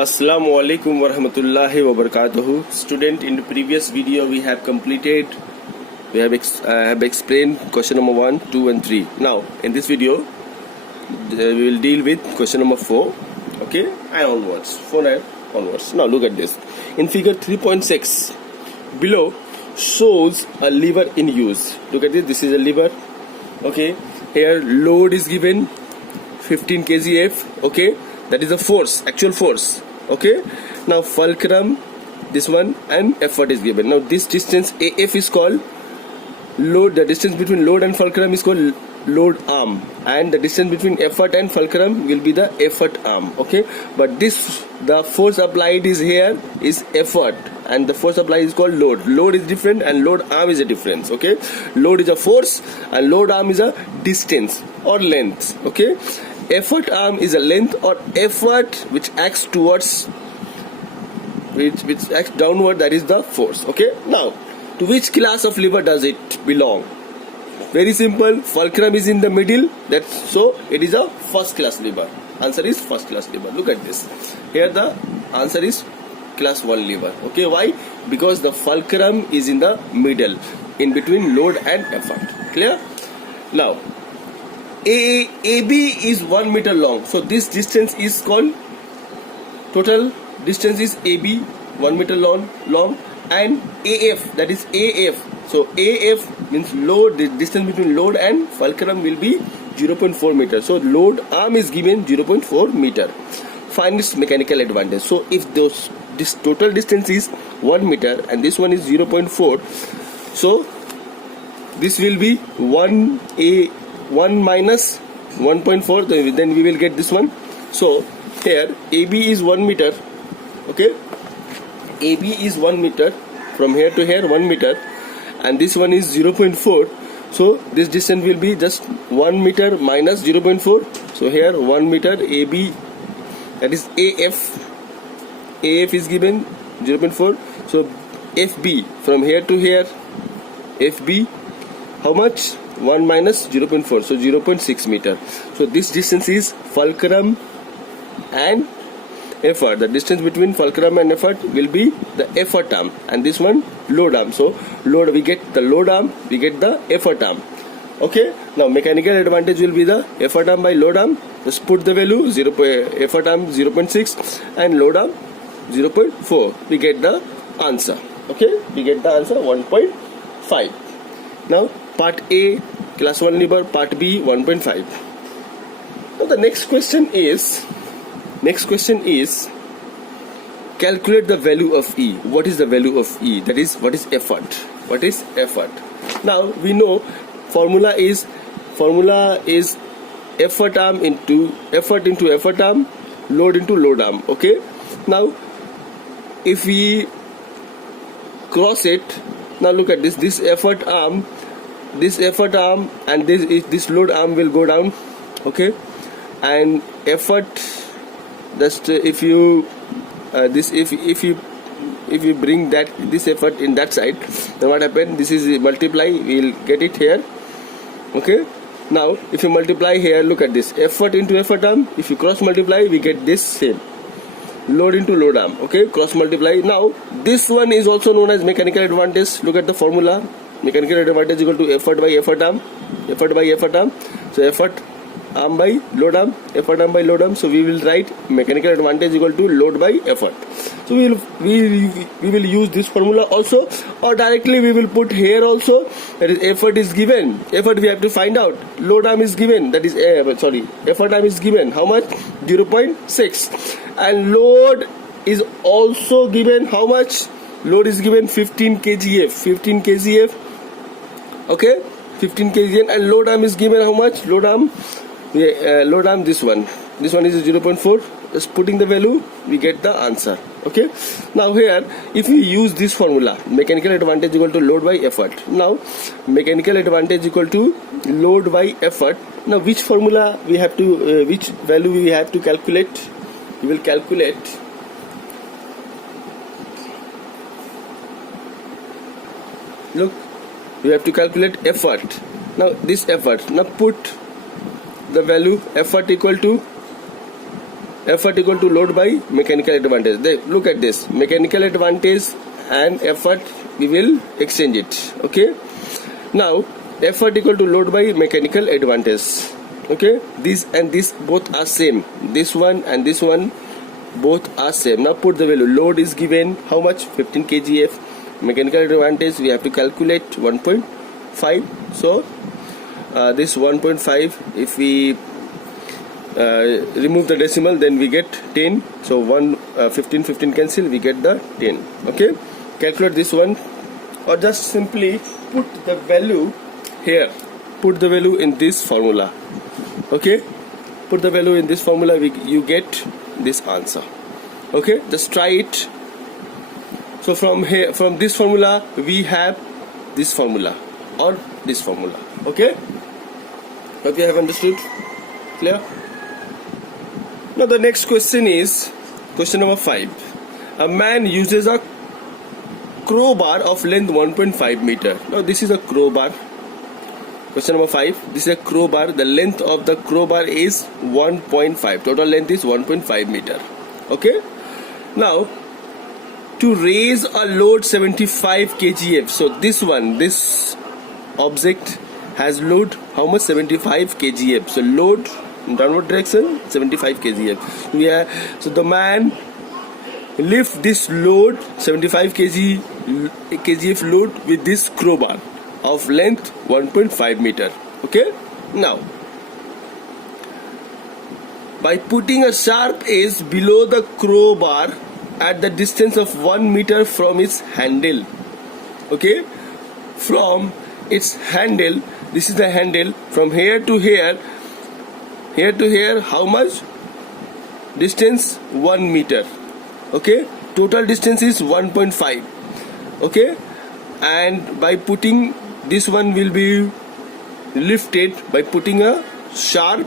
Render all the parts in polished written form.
Assalamu alaikum warahmatullahi wabarakatuh. Student, in the previous video we have explained question number 1, 2 and 3. Now in this video we will deal with question number 4, okay, and onwards, 4 and onwards. Now look at this. In figure 3.6 below shows a lever in use. Look at this. This is a lever, okay. Here load is given 15 kgf, okay. That is the force, actual force, okay. Now fulcrum, this one, and effort is given. Now this distance AF is called load. The distance between load and fulcrum is called load arm, and the distance between effort and fulcrum will be the effort arm, okay. But this, the force applied is here is effort, and the force applied is called load. Load is different and load arm is a difference, okay. Load is a force and load arm is a distance or length, okay. Effort arm is a length or effort which acts towards, which acts downward, that is the force, okay. Now to which class of lever does it belong? Very simple. Fulcrum is in the middle, that's so it is a first class lever. Answer is first class lever. Look at this. Here the answer is class 1 lever, okay. Why? Because the fulcrum is in the middle, in between load and effort. Clear? Now AB is 1 meter long, so this distance is called, total distance is AB, 1 meter long, and AF, that is AF. So AF means load, the distance between load and fulcrum will be 0.4 meter. So load arm is given 0.4 meter. Find its mechanical advantage. So if this total distance is 1 meter and this one is 0.4, so this will be 1 minus 1.4, then we will get this one. So here AB is 1 meter, okay. AB is 1 meter, from here to here 1 meter, and this one is 0.4. so this distance will be just 1 meter minus 0.4. so here 1 meter AB, that is AF is given 0.4. so FB, from here to here FB, how much? 1 minus 0.4, so 0.6 meter. So this distance is fulcrum and effort. The distance between fulcrum and effort will be the effort arm, and this one load arm. So load, we get the load arm, we get the effort arm, okay. Now mechanical advantage will be the effort arm by load arm. Just put the value, effort arm 0.6 and load arm 0.4. We get the answer, okay. We get the answer 1.5. Now part A, class 1 lever, part B 1.5. Now the next question is calculate the value of E. What is the value of E? That is, what is effort? What is effort? Now we know formula is effort arm into effort arm, load into load arm, okay. Now if we cross it, now look at this effort arm and this load arm will go down, okay. And effort, just if you if you bring this effort in that side, then what happen? This is multiply, we'll get it here, okay. Now if you multiply here, look at this, effort into effort arm, if you cross multiply we get this same, load into load arm, okay. Cross multiply. Now this one is also known as mechanical advantage. Look at the formula. Mechanical advantage equal to effort by effort arm. So effort arm by load arm, effort arm by load arm. So we will write mechanical advantage equal to load by effort. So we will use this formula also, or directly we will put here also, that is effort is given. Effort we have to find out. Load arm is given, that is effort arm is given how much? 0.6. and load is also given how much? Load is given 15 kgf, okay, 15 kgf, and load arm is given how much? Load arm this one is 0.4. just putting the value, we get the answer, okay. Now here if we use this formula, mechanical advantage equal to load by effort. Now mechanical advantage equal to load by effort. Now which formula we have to which value we have to calculate? We will calculate, look, we have to calculate effort. Now this effort, now put the value effort equal to effort equal to load by mechanical advantage. Look at this, mechanical advantage and effort, we will exchange it. Okay, now effort equal to load by mechanical advantage. Okay, this and this both are same, this one and this one both are same. Now put the value. Load is given how much? 15 kgf. Mechanical advantage we have to calculate 1.5. so this 1.5, if we remove the decimal, then we get 10. So 15 cancel, we get the 10. Okay, calculate this one, or just simply put the value here, put the value in this formula. Okay, put the value in this formula, you get this answer. Okay, just try it. So from here, from this formula, we have this formula or this formula. Okay, but we have understood? Clear? Now the next question is question number 5. A man uses a crowbar of length 1.5 meter. Now this is a crowbar. Question number 5. This is a crowbar. The length of the crowbar is 1.5. Total length is 1.5 meter. Okay. Now to raise a load 75 kgf. So this object has load how much? 75 kgf. So load in downward direction 75 kgf. So the man lift this load 75 kgf load with this crowbar of length 1.5 meter. Okay, now by putting a sharp edge below the crowbar at the distance of 1 meter from its handle. Okay, from its handle, this is the handle, from here to here, how much distance? 1 meter. Okay, total distance is 1.5. okay, and by putting this one will be lifted by putting a sharp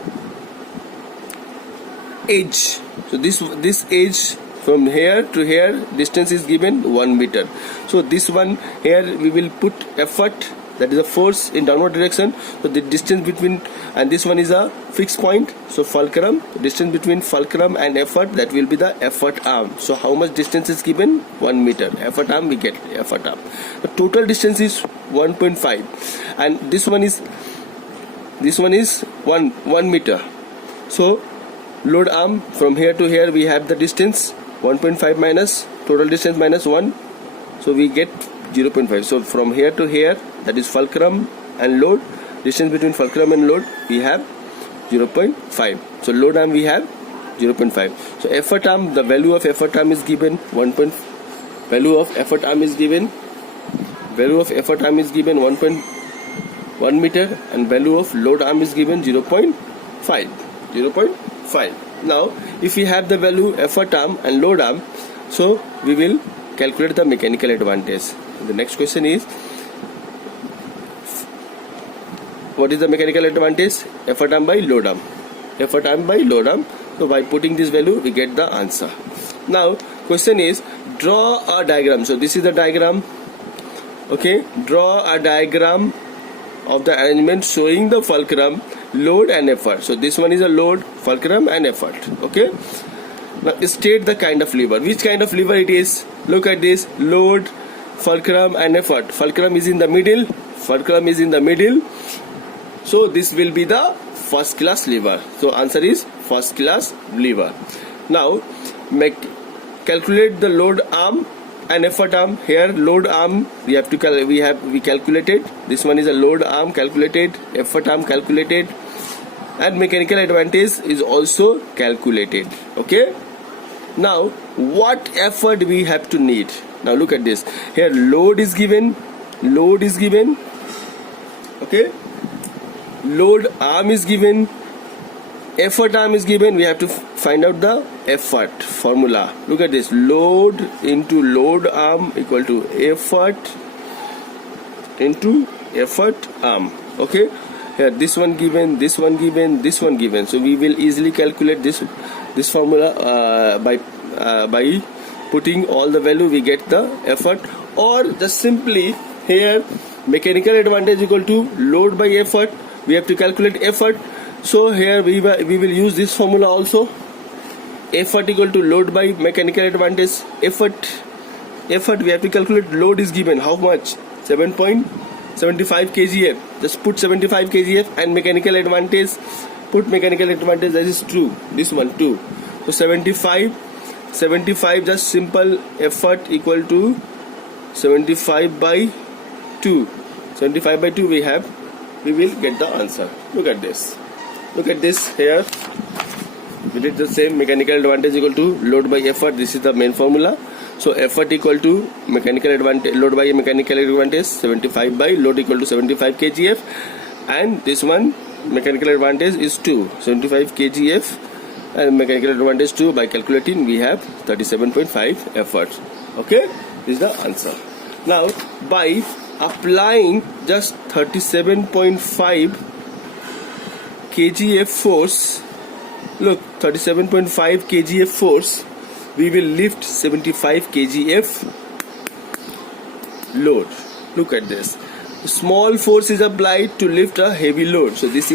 edge. So this edge from here to here distance is given 1 meter. So this one here we will put effort, that is a force in downward direction. So the distance between, and this one is a fixed point, so fulcrum, distance between fulcrum and effort, that will be the effort arm. So how much distance is given? 1 meter. Effort arm, we get effort arm. The total distance is 1.5, and this one is 1 meter. So load arm, from here to here we have the distance 1.5 minus total distance minus 1, so we get 0.5. So from here to here, that is fulcrum and load, distance between fulcrum and load, we have 0.5. So load arm we have 0.5. So effort arm, the value of effort arm is given 1 meter, and value of load arm is given 0.5. Now if we have the value effort arm and load arm, so we will calculate the mechanical advantage. The next question is, what is the mechanical advantage? Effort arm by load arm. Effort arm by load arm. So by putting this value, we get the answer. Now question is, draw a diagram. So this is the diagram. Okay, draw a diagram of the arrangement showing the fulcrum, load and effort. So this one is a load, fulcrum and effort. Okay, now state the kind of lever. Which kind of lever it is? Look at this, load, fulcrum and effort. Fulcrum is in the middle, so this will be the first class lever. So answer is first class lever. Now calculate the load arm and effort arm. Here load arm we have to we calculated. This one is a load arm calculated, effort arm calculated, and mechanical advantage is also calculated. Okay, now what effort we have to need? Now look at this. Here load is given. Okay, load arm is given, effort arm is given. We have to find out the effort formula. Look at this, load into load arm equal to effort into effort arm. Okay, here this one given, this one given, this one given. So we will easily calculate this formula by putting all the value, we get the effort. Or just simply here mechanical advantage equal to load by effort, we have to calculate effort. So here we will use this formula also. effort equal to load by mechanical advantage. Effort we have to calculate. Load is given how much? 7.75 kgf. Just put 75 kgf and mechanical advantage. Put mechanical advantage, that is true. This one 2. So 75 just simple effort equal to 75 by 2. 75 by 2 we will get the answer. Look at this. Look at this here. We did the same. Mechanical advantage equal to load by effort. This is the main formula. So effort equal to mechanical advantage, load by mechanical advantage 75 by load equal to 75 kgf, and this one mechanical advantage is 2, 75 kgf and mechanical advantage 2. By calculating we have 37.5 effort. Okay, this is the answer. Now by applying just 37.5 kgf force, look, 37.5 kgf force, we will lift 75 kgf load. Look at this. Small force is applied to lift a heavy load. So this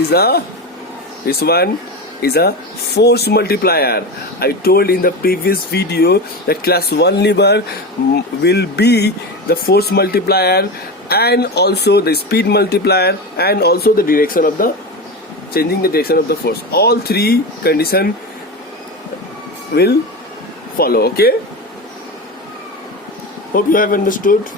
one is a force multiplier. I told in the previous video that class 1 lever will be the force multiplier and also the speed multiplier and also the direction of the changing the direction of the force. All three conditions will follow. Okay, hope you have understood.